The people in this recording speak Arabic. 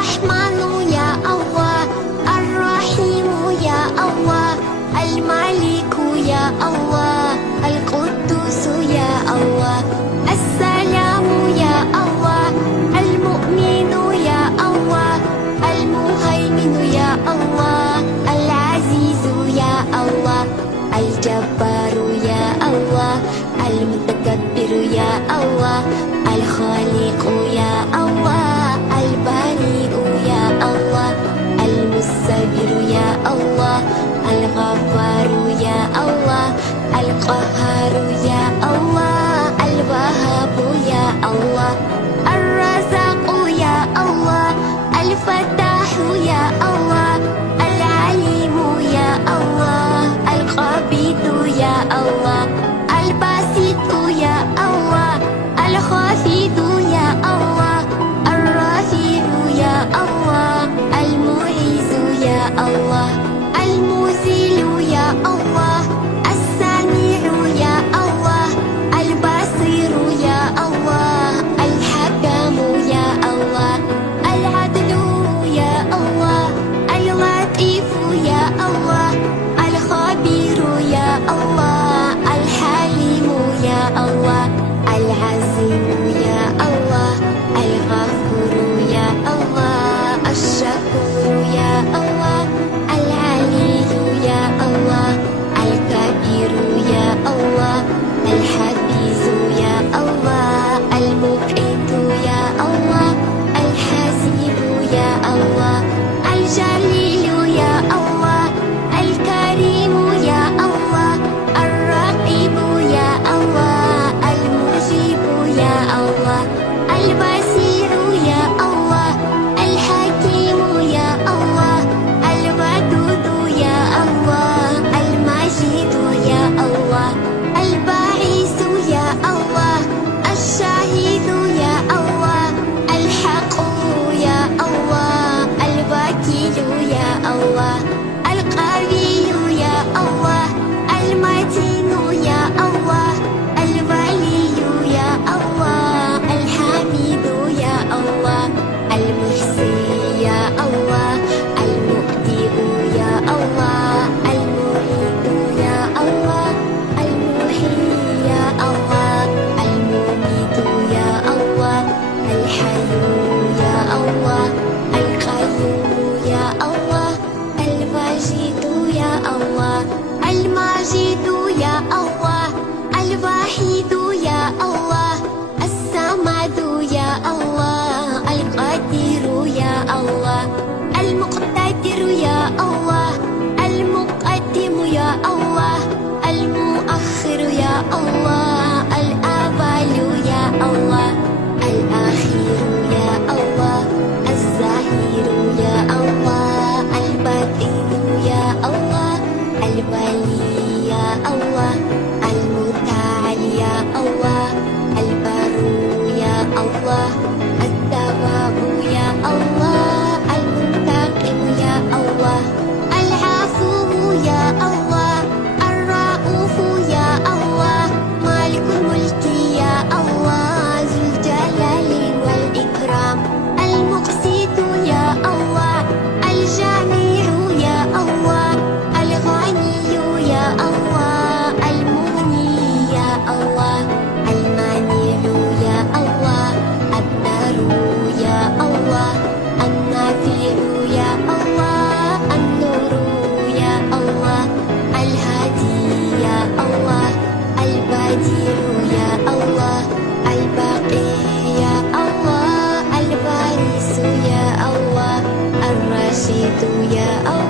الرحمن يا الله، الرحيم يا الله، الملك يا الله، القدوس يا الله، السلام يا الله، المؤمن يا الله، المهيمن يا الله، العزيز يا الله، الجبار يا الله، المتكبر يا الله، الخالق يا الله، البارئ يا الله، المستكبر يا الله، الغفار يا الله، القهار يا الله، الوهاب يا الله، الرزاق يا الله، الفتاح يا الله، العليم يا الله، القبيض يا الله، الباسط يا الله، الخافض يا الله، الرافع يا الله، المعز يا الله، المذل يا الله، السميع يا الله، البصير يا الله، الحكم يا الله، العدل يا الله، اللطيف يا الله، الخبير يا الله، الحليم يا الله، العزيز يا الله، الغفور يا الله، الشكور يا الله، العلي يا الله، الكبير يا الله، الحفيظ يا الله، المقيت يا الله، الحسيب يا الله، الجليل يا الله، الكريم يا الله، الرقيب يا الله، المجيب يا الله، البصير يا الله، الحكيم يا الله، الودود يا الله، المجيد يا الله، الباعث يا الله، الشهيد يا الله، الحق يا الله، الوكيل يا الله، القوي يا الله، المتين يا الله، الولي يا الله، الحميد يا الله، المحسن يا الله، المبدئ يا الله، المعيد يا الله، المحيي يا الله، المميت يا الله، الحي يا الله، القيوم يا الله، المجيد يا الله، الماجد يا الله، الوحيد يا الله، الصمد يا الله، القدير يا الله، المقتدر يا الله، المقدم يا الله، المؤخر يا الله، الأول يا الله، الأخير يا الله، الظاهر يا الله، الباطن يا الله، الولي يا الله، المتعال يا الله، البر يا الله، التواب يا الله، المنتقم يا الله، العفو يا الله، الرؤوف يا الله، مالك الملك يا الله، ذو الجلال والإكرام، المقسط يا الله، الجميع يا الله، الغني يا الله، المغني يا الله، المانع يا الله، الضار يا الله، النافع يا الله، النور يا الله، الهادي يا الله، البديع يا الله، الباقي يا الله، الوارث يا الله، الرشيد يا الله.